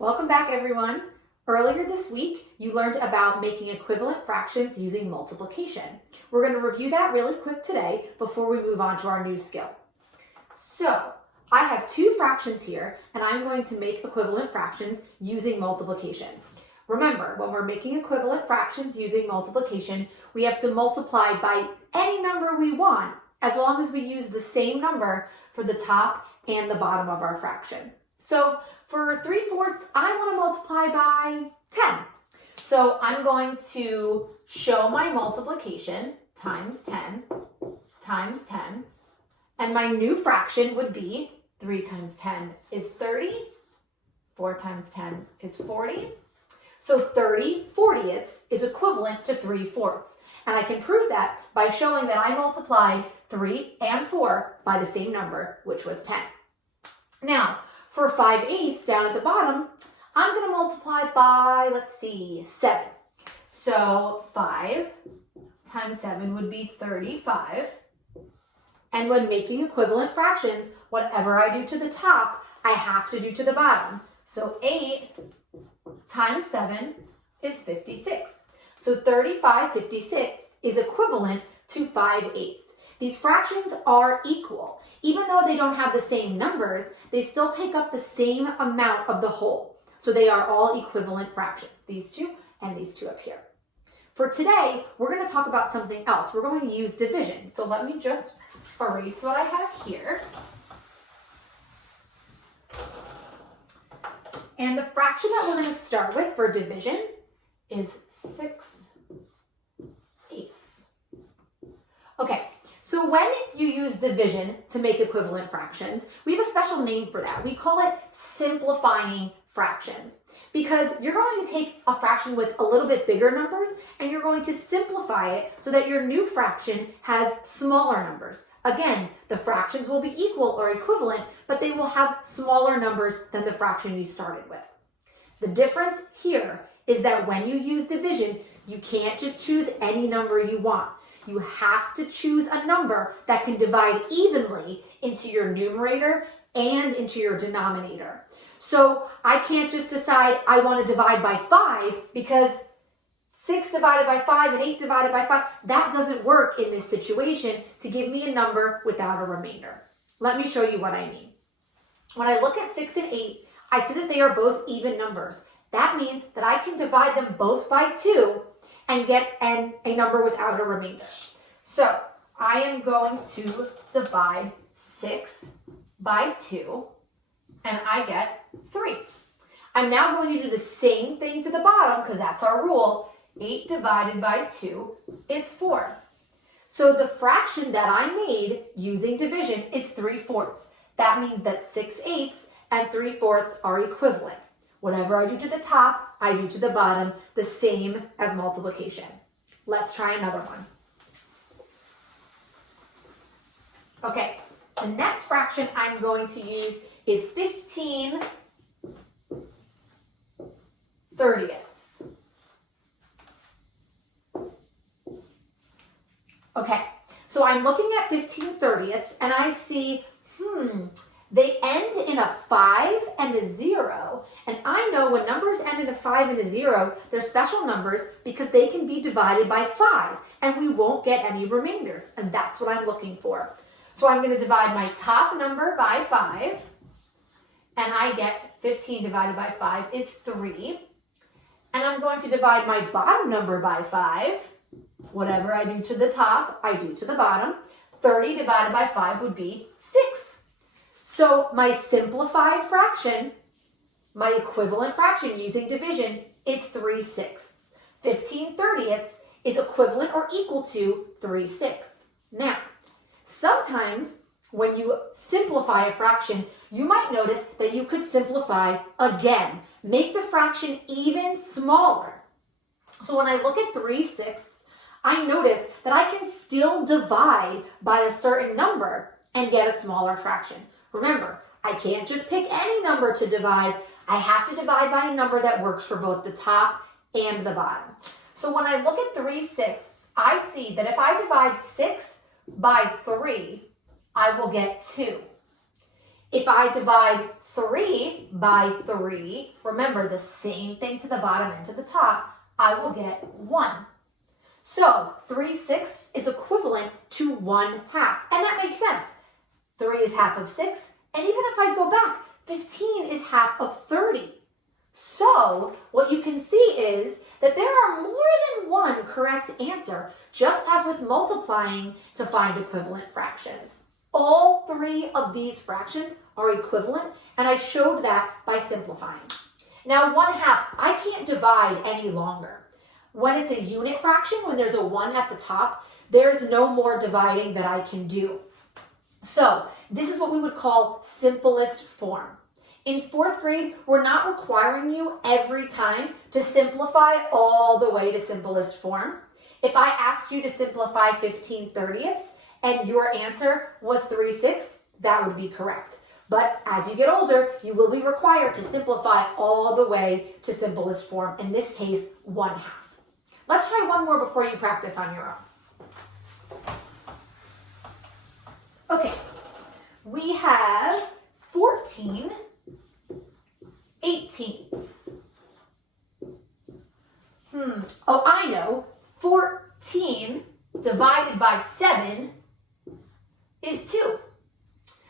Welcome back, everyone. Earlier this week, you learned about making equivalent fractions using multiplication. We're going to review that really quick today before we move on to our new skill. So, I have two fractions here, and I'm going to make equivalent fractions using multiplication. Remember, when we're making equivalent fractions using multiplication, we have to multiply by any number we want, as long as we use the same number for the top and the bottom of our fraction. So for 3/4, I want to multiply by 10. So I'm going to show my multiplication, times 10, times 10. And my new fraction would be 3 times 10 is 30. 4 times 10 is 40. So 30/40ths is equivalent to 3/4. And I can prove that by showing that I multiplied 3 and 4 by the same number, which was 10. Now, for 5/8 down at the bottom, I'm going to multiply by, 7. So 5 times 7 would be 35. And when making equivalent fractions, whatever I do to the top, I have to do to the bottom. So 8 times 7 is 56. So 35/56 is equivalent to 5/8. These fractions are equal. Even though they don't have the same numbers, they still take up the same amount of the whole. So they are all equivalent fractions, these two and these two up here. For today, we're going to talk about something else. We're going to use division. So let me just erase what I have here. And the fraction that we're going to start with for division is 6/8. Okay. So when you use division to make equivalent fractions, we have a special name for that. We call it simplifying fractions, because you're going to take a fraction with a little bit bigger numbers and you're going to simplify it so that your new fraction has smaller numbers. Again, the fractions will be equal or equivalent, but they will have smaller numbers than the fraction you started with. The difference here is that when you use division, you can't just choose any number you want. You have to choose a number that can divide evenly into your numerator and into your denominator. So I can't just decide I want to divide by 5, because 6 divided by 5 and 8 divided by 5, that doesn't work in this situation to give me a number without a remainder. Let me show you what I mean. When I look at 6 and 8, I see that they are both even numbers. That means that I can divide them both by 2 and get a number without a remainder. So I am going to divide 6 by 2, and I get 3. I'm now going to do the same thing to the bottom, because that's our rule. 8 divided by 2 is 4. So the fraction that I made using division is 3/4. That means that 6/8 and 3/4 are equivalent. Whatever I do to the top, I do to the bottom, the same as multiplication. Let's try another one. Okay, the next fraction I'm going to use is 15/30ths. Okay, so I'm looking at 15/30ths and I see, they end in a 5 and a 0. And I know when numbers end in a 5 and a 0, they're special numbers because they can be divided by 5 and we won't get any remainders. And that's what I'm looking for. So I'm going to divide my top number by 5. And I get 15 divided by 5 is 3. And I'm going to divide my bottom number by 5. Whatever I do to the top, I do to the bottom. 30 divided by 5 would be 6. So my simplified fraction, my equivalent fraction using division, is 3/6. 15/30ths is equivalent or equal to 3/6. Now, sometimes when you simplify a fraction, you might notice that you could simplify again. Make the fraction even smaller. So when I look at 3/6, I notice that I can still divide by a certain number and get a smaller fraction. Remember, I can't just pick any number to divide. I have to divide by a number that works for both the top and the bottom. So when I look at 3/6, I see that if I divide 6 by 3, I will get 2. If I divide 3 by 3, remember the same thing to the bottom and to the top, I will get 1. So 3/6 is equivalent to 1/2, and that makes sense. 3 is half of 6, and even if I go back, 15 is half of 30. So what you can see is that there are more than one correct answer, just as with multiplying to find equivalent fractions. All 3 of these fractions are equivalent, and I showed that by simplifying. Now 1/2, I can't divide any longer. When it's a unit fraction, when there's a 1 at the top, there's no more dividing that I can do. So this is what we would call simplest form. In 4th grade, we're not requiring you every time to simplify all the way to simplest form. If I asked you to simplify 15/30ths and your answer was 3/6, that would be correct. But as you get older, you will be required to simplify all the way to simplest form, in this case, 1/2. Let's try one more before you practice on your own. Okay, we have 14 18ths. Oh, I know. 14 divided by 7 is 2.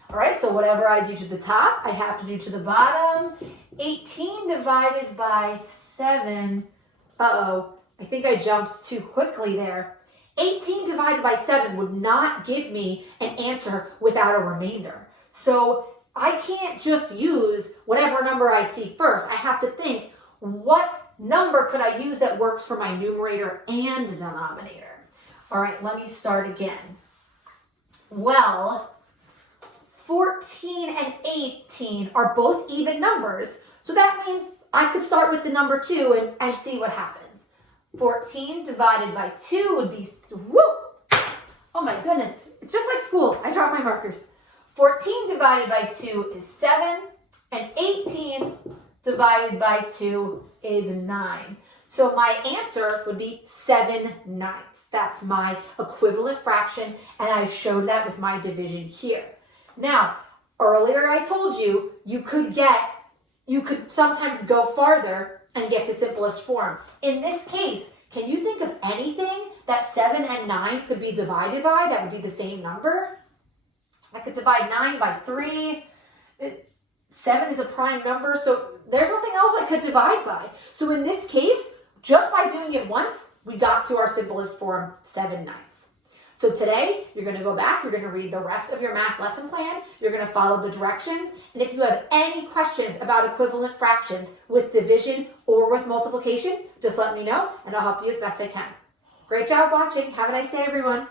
All right, so whatever I do to the top, I have to do to the bottom. 18 divided by 7. Uh-oh, I think I jumped too quickly there. 18 divided by 7 would not give me an answer without a remainder. So I can't just use whatever number I see first. I have to think, what number could I use that works for my numerator and denominator? All right, let me start again. Well, 14 and 18 are both even numbers, so that means I could start with the number 2 and see what happens. 14 divided by 2 would be, oh my goodness, it's just like school. I dropped my markers. 14 divided by 2 is 7, and 18 divided by 2 is 9. So my answer would be 7/9. That's my equivalent fraction, and I showed that with my division here. Now, earlier I told you, you could sometimes go farther and get to simplest form. In this case, can you think of anything that 7 and 9 could be divided by that would be the same number? I could divide 9 by 3. 7 is a prime number, so there's nothing else I could divide by. So in this case, just by doing it once, we got to our simplest form, 7/9. So today, you're going to go back, you're going to read the rest of your math lesson plan, you're going to follow the directions, and if you have any questions about equivalent fractions with division or with multiplication, just let me know, and I'll help you as best I can. Great job watching. Have a nice day, everyone.